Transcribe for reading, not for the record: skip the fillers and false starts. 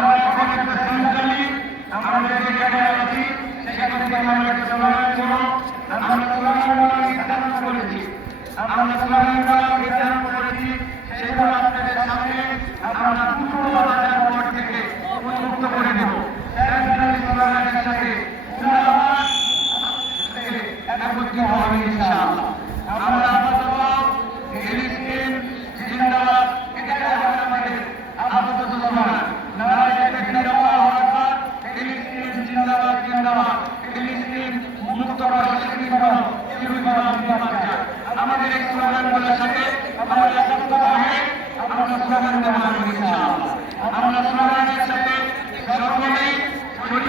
আমরা এখন একটা সেন্ট্রালি আমরা যেখানে আছি সেখান থেকে আমরা একটা স্লোগান করব। আমরা স্লোগানগুলো নির্ধারণ করেছি, সেগুলো আপনাদের সামনে আমরা দুটো বাজার মোড় থেকে